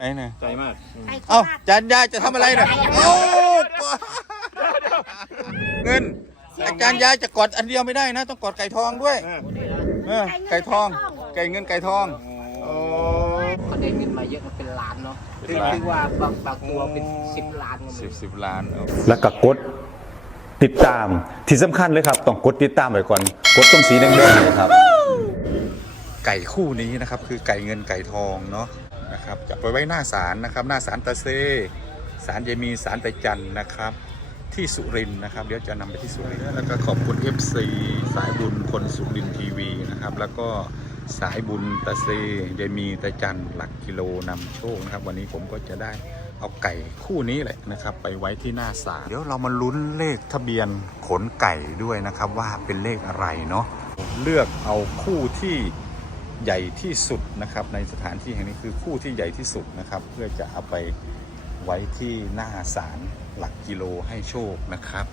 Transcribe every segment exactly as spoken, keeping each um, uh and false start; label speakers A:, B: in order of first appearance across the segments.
A: ไอ้เนี่ย
B: ใจมาก
A: เอ้าจันยาจะทำอะไรเนี่ยโอ้เงินอาจารย์ยาจะกอดอันเดียวไม่ได้นะต้องกอดไก่ทองด้วยเออไก่ทองไก่เงินไก่ทองโอ้
C: เขาได้เงินมาเยอะเป็นล้านเนาะคือว่าบางบางตัวเป็นสิบล้าน
A: สิบสิบล้าน
D: แล้วก็กดติดตามที่สำคัญเลยครับต้องกดติดตามไว้ก่อนกดตรงสีแดงๆเลยครับ
A: ไก่คู่นี้นะครับคือไก่เงินไก่ทองเนาะนะครับจะไปไว้หน้าศาลนะครับหน้าศาลตาเซศาลยายมีศาลตาจันนะครับที่สุรินทร์นะครับเดี๋ยวจะนำไปที่สุรินทร์แล้วก็ขอบคุณ เอฟ ซี สายบุญคนสุรินทร์ทีวีนะครับแล้วก็สายบุญตาเซยายมีตาจันหลักกิโลนำโชคนะครับวันนี้ผมก็จะได้เอาไก่คู่นี้แหละนะครับไปไว้ที่หน้าศาลเดี๋ยวเรามาลุ้นเลขทะเบียนขนไก่ด้วยนะครับว่าเป็นเลขอะไรเนาะเลือกเอาคู่ที่ใหญ่ที่สุดนะครับในสถานที่แห่งนี้คือคู่ที่ใหญ่ที่สุดนะครับเพื่อจะเอาไปไว้ที่หน้าศาลหลักกิโลให้โชคนะครับ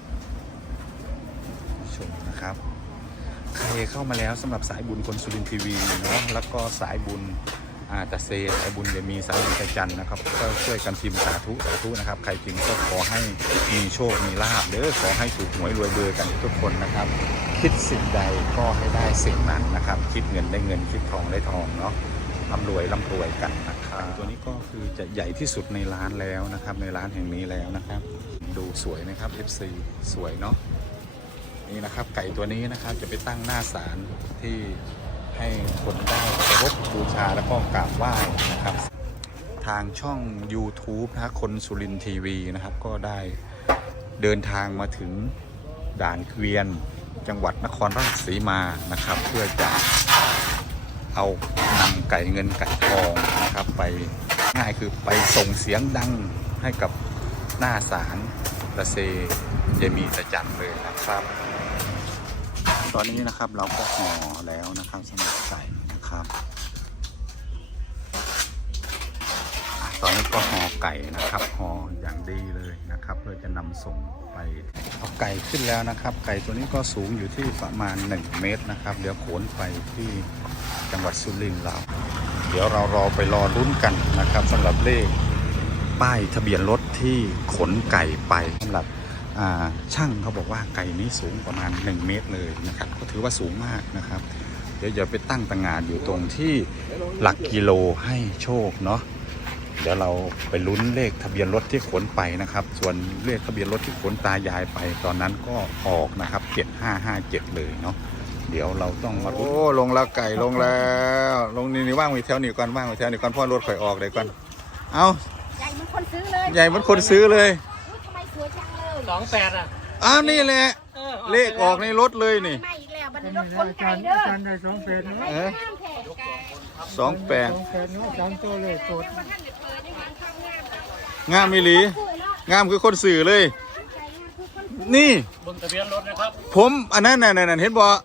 A: ชมนะครับใครเข้ามาแล้วสำหรับสายบุญคนสุรินทร์ทีวีเนาะแล้วก็สายบุญอาตาเซสายบุญจะมีสายบุญตาจันนะครับก็ช่วยกันพิมพ์สาธุสาธุนะครับใครพิมพ์ก็ขอให้มีโชคมีลาภเด้อขอให้ถูกหวยรวยเบอร์กันทุกคนนะครับคิดสิ่งใดก็ให้ได้สิ่งนั้นนะครับคิดเงินได้เงินคิดทองได้ทองเนาะร่ำรวยร่ำรวยกันนะครับตัวนี้ก็คือจะใหญ่ที่สุดในร้านแล้วนะครับในร้านแห่งนี้แล้วนะครับดูสวยนะครับ เอฟ ซี สวยเนาะนี่นะครับไก่ตัวนี้นะครับจะไปตั้งหน้าศาลที่ให้คนได้เคารพบูชาและก็กราบไหว้นะครับทางช่อง ยูทูบ นะคนสุรินทร์ทีวีนะครับก็ได้เดินทางมาถึงด่านเกวียนจังหวัดนครราชสีมานะครับเพื่อจะเอานำไก่เงินไก่ทองนะครับไปง่ายคือไปส่งเสียงดังให้กับหน้าศาลตาเซยายมีตาจันเลยนะครับตอนนี้นะครับเราก็ห่อแล้วนะครับสำหรับไก่นะครับตอนนี้ก็ห่อไก่นะครับห่ออย่างดีเลยนะครับเพื่อจะนำส่งไปเอาไก่ขึ้นแล้วนะครับไก่ตัวนี้ก็สูงอยู่ที่ประมาณหนึ่งเมตรนะครับเดี๋ยวขนไปที่จังหวัดสุรินทร์เราเดี๋ยวเรารอไปรอลุ้นกันนะครับสำหรับเลขป้ายทะเบียนรถที่ขนไก่ไปสำหรับช่างเขาบอกว่าไก่นี้สูงประมาณหนึ่งเมตรเลยนะครับก็ถือว่าสูงมากนะครับเดี๋ยวจะไปตั้งต่างงานอยู่ตรงที่หลักกิโลให้โชคเนาะเดี๋ยวเราไปลุ้นเลขทะเบียนรถที่ขนไปนะครับส่วนเลขทะเบียนรถที่ขนตายายไปตอนนั้นก็ออกนะครับเจ็ดห้าห้าเจ็ดเลยเนาะเดี๋ยวเราต้องมาโอ้ลงแล้วไก่ลงแล้วลงนี่นี่ว่างไว้แถวนี้ก่อนว่างไว้แถวนี้ก่อนพ่อรถข่อยออกเลยก่อนเอา
E: ใหญ่เหมือนคนซื้อเลย
A: ใหญ่เหมือนคนซื้อเลย
E: ทำไมสวยจังเลย
C: สองแปดอ่ะ
A: อ้าวนี่แหละเลขออกในรถเลยนี่
E: ไม่อีกแล้วบันนี้รถคนไก่เด้อ
F: สองแปดนะ
A: สองแปด
F: สองแปดเนาะสามตัวเลยสด
A: งามมิลีงามคือคนสื่อเลยนี่
C: บนทะเบียนรถนะครับ
A: ผมอันนั้นน่ะนั่นเห็นบ่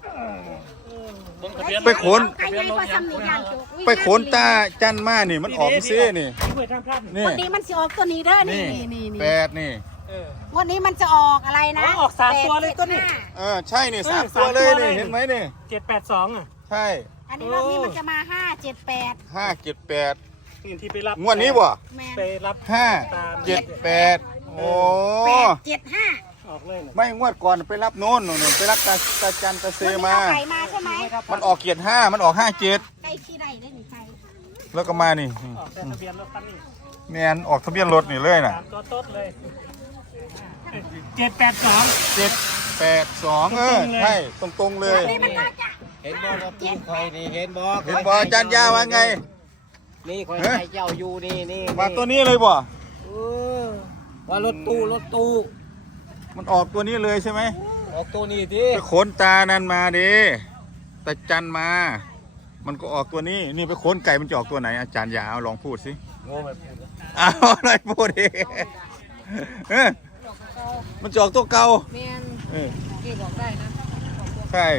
A: ไปขนไปขนตาจันมานี่มันออกซินี่
E: นี่วันนี้มันจะออกตัวนี้เด้อนี่นี่
A: แปดนี่
E: วันนี้มันจะออกอะไรนะ
C: ออกสามตัวเลยตัวนี้
A: เออใช่นี่สามตัวเลยนี่เห็นไหมนี่
C: เจ็ดแปดสองอ่ะ
A: ใช่
E: อันนี้รอบนี้มันจะมาห้าเจ็ดแปด
A: ห้าเจ็ดแปด
C: ที่ไปรับ
A: งวดนี้บ่
C: ไปรับ
A: ห้าเจ็ดแปดโอ้
E: แปดเจ็ดห้า
C: ออกเลย
A: ไม่งวดก่อนไปรับโน่นนู่นไปรับตาตาจันตาเซมา
E: ไก่มาใช่ไหม
A: มันออกเกียรติห้ามันออกห้าเจ็ด
E: ไก่ขี้ไรได้หนึ่งไก่
A: แล้วก็มานี่
C: ออกทะเบียนรถคันนี้
A: แมนออกทะเบียนรถนี่เลยน่ะ
C: ตัวต้นเลยเจ็ดแปดสอง
A: เจ็ดแปดสองเออใช่ตรงตรงเลย
C: เห็นบอลรถคอยนี่เห็นบอล
A: เห็นบอลจันยาว่าไง
C: นี่คอยให้เจ้าอยู่นี่นี่
A: มาตัวนี้เลยบ่
C: ว่ารถตู้รถตู้
A: มันออกตัวนี้เลยใช่ไหม
C: ออกตัวนี้ดิ
A: ไปขนตานั่นมาดิแต่จันมามันก็ออกตัวนี้นี่ไปขนไก่มันจะออกตัวไหนอาจารย์ยาเอาลองพูดสิ
C: โง่แบบ
A: เอาอะไรพูดดิเออมันจะออกตัวเก่า
E: แมนกี่บอกได้นะ
A: ใช่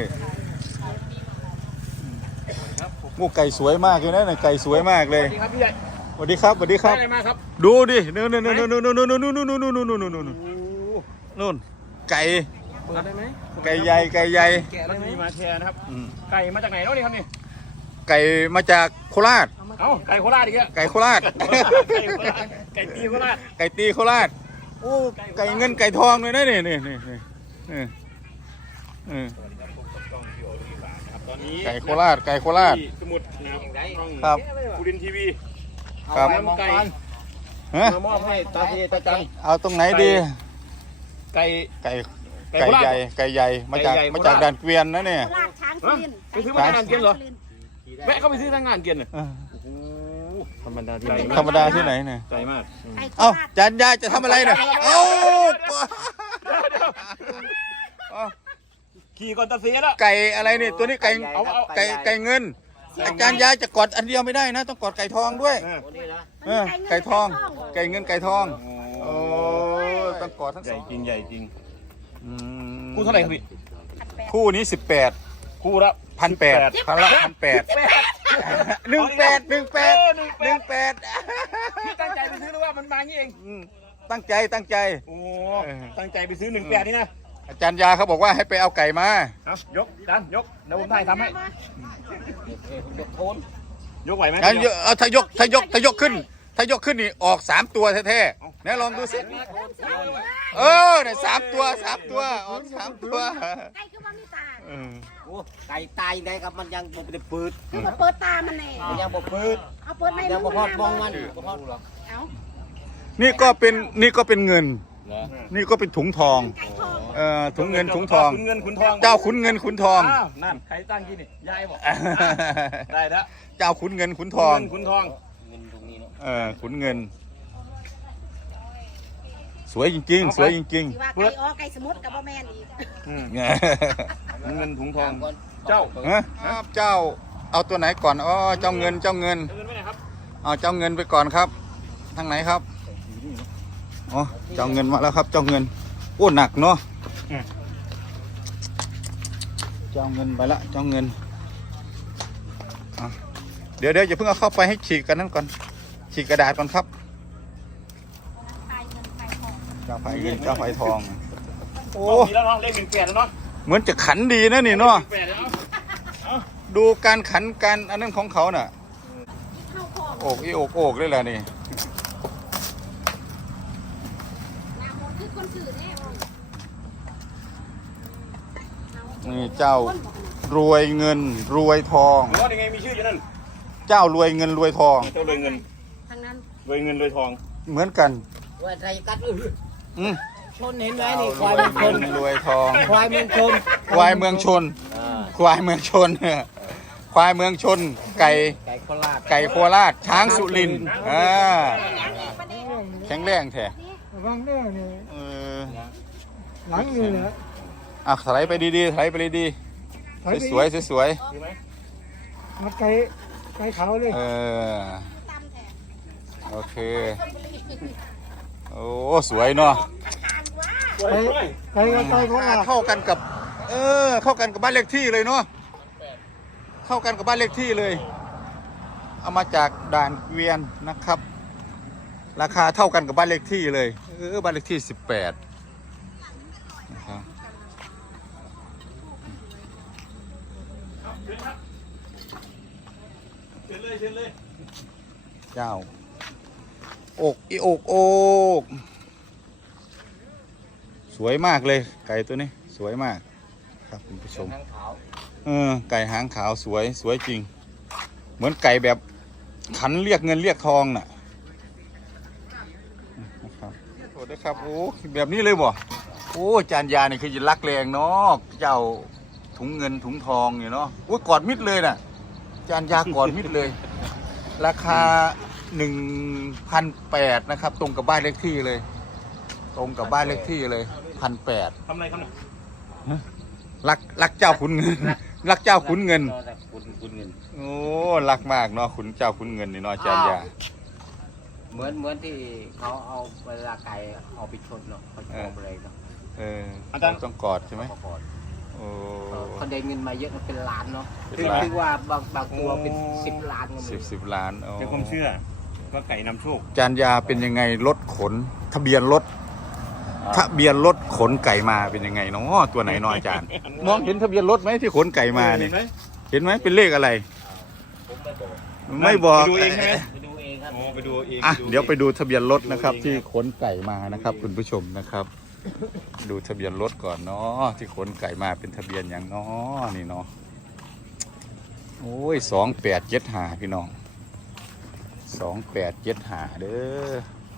A: งูไก่สวยมากเลยนะไก่สวยมากเลยสวัสดีครับสวัสดีครับดูดินู่นนู่นนู่นนู่นนู่นนู่นนู่นนู่นนู่นนู่นนู่นนู่นนู่นไก่ไก่ใหญ่ไก่ใหญ่
C: แกะได้ไหมมาแทนนะครับไก่มาจากไหนเนาะนี่ครับนี่
A: ไก่มาจากโคราช
B: เอ้าไก่โคราชอีกแล้ว
A: ไก่โคราช
B: ไก่โคราชไก่ตีโคราช
A: ไก่ตีโคราชโอ้ไก่เงินไก่ทองเลยนะนี่นี่นี่นี่นี่นี่
B: ตอนนี้
A: ไก่โคราชไก่โคราช
B: ที่สมุทรนะครับ
A: ครับ
B: กุดินทีวี
A: ครับ
B: นำไก่
A: ฮะ
B: มามอบให้ตาเทตาจัง
A: เอาตรงไหนดี
B: ไก่
A: ไก่
B: ไก่
A: ไก่
B: โคราช
A: ใหญ่ไก่ใหญ่มาจาก
B: ไก่ใหญ่
A: มาจาก
B: โคราช
A: ด่านเกวียนนะเนี่ย
E: โคราชช้างสุรินทร์
B: ไปซื้อมาทานกินเหรอ แวะเข้าไปซื้อทางงานเกียนน่ะ
A: เออ
B: โอ้โหธรรมดาที่
A: ธรรมดาที่ไหนเนี่ย
B: ใจมาก
E: ไก่โค
A: เอ้า
E: ราช
A: จานยายจะทำอะไรเนี่ยเอ้า เอ้า
B: ขี่ก่อนตาเสียแล้ว
A: ไก่อะไรนี่ตัวนี้ไก่
C: เอาเอา
A: ไก่ไก่เงินอาจารย์ยายจะกอดอันเดียวไม่ได้นะ ต้องกอดไก่ทองด้วย
B: เออ
C: คนนี้นะ
A: เออไก่ทอง ไก่เงินไก่ทองโอ้ต้องกอดทั้ง
B: ให
A: ส
B: ญ่
A: อง
B: จริงใหญ่จริง
A: อืม
B: คู่เท่าไหร่ครับพี่
A: คู่นี้สิบแปด
B: คู่ละ
A: พันแปดพันละพันแปดหนึ่งแปดหนึ่งแปดหนึ่งแปด
B: พี่ตั้งใจไปซื้อหรือว่ามันมาอย่างนี้เอง
A: ตั้งใจตั้งใจ
B: โอ้ตั้งใจไปซื้อหนึ่งแปดนี่นะ
A: อาจารย์ยาเขาบอกว่าให้ไปเอาไก่มา
B: เอายกดันยกเดี๋ยวผมถ่ายทำให้
C: ยกโทน
B: ยกไหวไหม
A: งั้นยกเอาถ้ายกถ้ายกถ้ายกขึ้น ถ้ายกขึ้นนี่ออกสามตัวแท้ๆเนี่ยลองดูสิเออเนี่ยสามตัวสามตัวออกสามตัว
E: ไก่คือว่ามีตา
A: เออ
C: โอ้ไก่ตายยังไงครับมันยังบ่ได้เปิด
E: คือว่าเปิดตามันแน่
C: มันยังบ่เปิด
E: เอาเปิดไม่
C: ยังบ่พอดมองมัน
E: เ
C: บ่พอดหรอก
E: อา
A: นี่ก็เป็นนี่ก็เป็นเงิน นี่ก็เป็นถุงทอง
E: ไก่ทอง
A: เอ่อถุงเงินถุงทอง
B: ขุนเงินขุนทอง
A: เจ้าขุนเงินขุนทอง
B: อ้าวนั่นใครตั้งกี่นี่ยายบอกได้แล้ว
A: เจ้าขุนเงินขุนท
B: ขุ
A: อง
B: นเงินขุนทอง
C: เงินตรงนี้เนาะ
A: เออขุนเงิน สวยจริงๆ สวยจริง
E: ที่ว่าไก่ออไก่สมุทรกับบ่แม่นอีก
B: อืม
A: ๆ
B: ขุนเงินขุนทอง เจ้า
A: ฮะครับเจ้าเอาตัวไหนก่อนอ๋อเจ้าเงินเจ้าเงิน
B: เงินไว้ไหนครับ
A: เอาเจ้าเงินไปก่อนครับทางไหนครับอ๋อเจ้าเงินมาแล้วครับ เจ้าเงินโอ้หนักเนาะเจ้าเงินไปละเจ้าเงินอ่ะเดี๋ยวเดี๋ยวอย่าเพิ่งเอาเข้าไปให้ฉีกกันนั่นก่อนฉีกกระดาษก่อนครับ
E: ไก่เงินไก่ทอง
A: เจ้าไผ่เงินเจ้าไผ่ทองโอ้
B: มีแล้วเนาะเลขหนึ่งแปดแล้วเนาะ
A: เหมือนจะขันดีนะนี่เนาะ
B: แปดแล้วเอา
A: ดูการขันการอันนั้นของเขาน่ะ
E: เข้าคอง
A: โอกอีโอกโอกเลยแหละนี่
E: น้ำมันคือคนสื่อแน่
A: นี่เจ้ารวยเงินรวยทอง
B: หรือว่ายังไงมีชื่ออยู่นั่น
A: เจ้ารวยเงินรวยทอง
B: เจ้ารวยเงิน
E: ทางนั้น
B: รวยเงินรวยทอง
A: เหมือนกัน
C: ว่าใจกัดเออ
A: อืม
C: ชนเห็นไหมนี่ควายเมืองชน
A: เงินรวยทอง
C: ควายเมืองชน
A: ควายเมืองชน
C: อ่า
A: ควายเมืองชน ควายเมืองชน ไก่
C: ไก่โคราช
A: ไก่โคราช ช้างสุรินทร์อ่า
E: ยังอีกประเด็น
A: แข็งแรงแท้
F: ระวังเด้อนี่
A: เออ
F: หลังนี่แหละ
A: อ่ะถลายไปดีๆถลายไปดี
F: ถอยไป
A: ๆสวยๆสวย
F: มาไกลไกลเขาเลย
A: ๆเออ
E: ตำแท้
A: โอเค โอ้สวยเนาะ
F: ไกลไกลก็ไกลเขาอา
A: เข้ากันกับ เออ เข้ากันกับบ้านเลขที่เลยเนาะเข้ากันกับบ้านเลขที่เลย เอามาจากด่านเกวียนนะครับ ราคาเท่ากันกับบ้านเลขที่เลยเออบ้านเลขที่สิบแปดนะครับเจ้าอกอีอกอกสวยมากเลย ไก่ตัวนี้สวยมาก ครับคุณผู้ชม
C: ทางขาว
A: เออไก่หางขาวสวยสวยจริง เหมือนไก่แบบขันเรียกเงินเรียกทองน่ะนะครับโอ้ได้ครับโอ้แบบนี้เลยบ่โอ้จานยานี่คือจะรักแรงเนาะเจ้าถุงเงินถุงทองอยู่เนาะโอ้ยกอดมิดเลยน่ะจานยากอดมิดเลย ราคาหนึ่งพันแปดนะครับ ตรงกับบ้านเลขที่เลย ตรงกับบ้านเลขที่เลยพันแปด
B: ทำอะไรทำอะไร
A: รักรักเจ้าขุนเงิน รักเจ้าขุนเงิน
C: คุณคุณเงิน
A: โอ้รักมากเนาะขุนเจ้าขุนเงินนี่เนาะอาจารย์ยา
C: เหมือนเหมือนที่เขาเอาเวลาไก่เอาไปชนเนาะเขาชอบเลยเนาะ
A: เออต้องกอดใช่ไหม
C: เขาก่อน
A: โอ้
C: เขาได้เงินมาเยอะเป็นล้านเนาะ
A: เป็น
C: ถึง
A: ล้าน
C: ถึงว่าบางบางตัวเป็นสิบล้านก็มี
A: สิบสิบล้านโอ้
B: เป็นความเชื่อว่าไก่นำโชค
A: อาจารย์ยาเป็นยังไงรถขน ทะเบียนรถทะเบียนรถขนไก่มาเป็นยังไงเนาะตัวไหนเนาะอาจารย์ มองเห็นทะเบียนรถไหมที่ขนไก่มาเนี่ย
B: เห็นไหม
A: เห็นไหมเป็นเลขอะไรไม่บอก
B: ไปดูเองใช่ไหม
C: ไปดูเองครับ
B: อ๋อไปดูเอง
A: อ่ะเดี๋ยวไปดูทะเบียนรถนะครับ ที่ขนไก่มานะครับคุณผู้ชมนะครับ ดูทะเบียนรถก่อนเนาะที่ขนไก่มาเป็นทะเบียนอย่างเนาะนี่เนาะโอ้ยสองแปดเจ็ดหาพี่น้องสองแปดเจ็ดหาเด้อ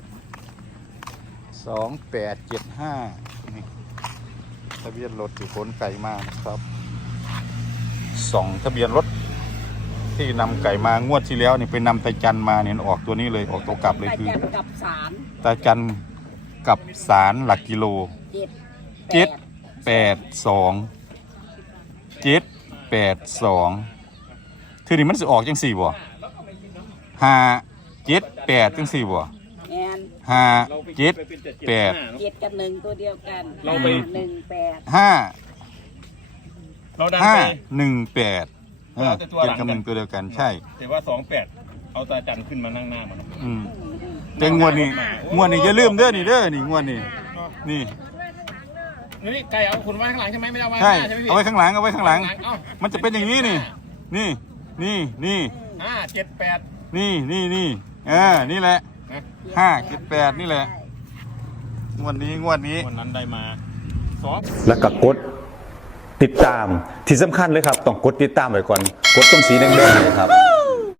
A: สองแปดเจ็ดห้านี่ทะเบียนรถที่ขนไก่มานะครับสองทะเบียนรถที่นำไก่มางวดที่แล้วนี่ไปนำตาจันมาเนี่ยออกตัวนี้เลยออกตัวกลับเลยคือ
E: กับสาม
A: ตาจันกับสารหลักกิโล
E: เจ็ด
A: เจ็ดแปดสองเจ็ดแปดสองทีนี้มันจะออกจังสี่บ่ห้าเจ็ดแปดจังสี่บ่
E: แอน
A: ห้าเจ็ดแปด
E: เจ็ดกับหนึ่งตัวเดียวกัน
B: เราไป
E: หนึ่งแปด
A: ห้า
B: เราดัน
A: ห้า
B: ไป
A: หนึ่งแปดเออ
B: เอาแต่ตัวหลั
A: เจ็ด
B: ง
A: กับหนึ่งตัวเดียวกันใช่
B: แต่ว่าสองแปดเอาตาจันขึ้นมานั่งหน้ามัน
A: อืมแต่งวดนี้งวดนี้อย่าลืมเด้อนี่เด้อนี่งวดนี้นี่
B: นี่ไก่เอาคุณไว้ข้างหลังใช่ไหมไม่ได้เอาไว้
A: ใช่
B: ข้างหน้าใช่ไหมพี่
A: เอาไว้ข้างหลังเอาไว้ข้างหลัง
B: เอ้า
A: มันจะเป็นอย่างนี้นี่ นี่นี่นี่
B: ห้าเจ็ดแปด
A: นี่นี่นี่เออนี่แหละ
B: นะ
A: ห้าเจ็ดแปดนี่แหละงวดนี้งวดนี้
B: วันนั้นได้มาสอง
D: แล้วก็กดติดตามที่สำคัญเลยครับ ต้องกดติดตามไว้ก่อน กดตรงสีแดงๆเนยครับ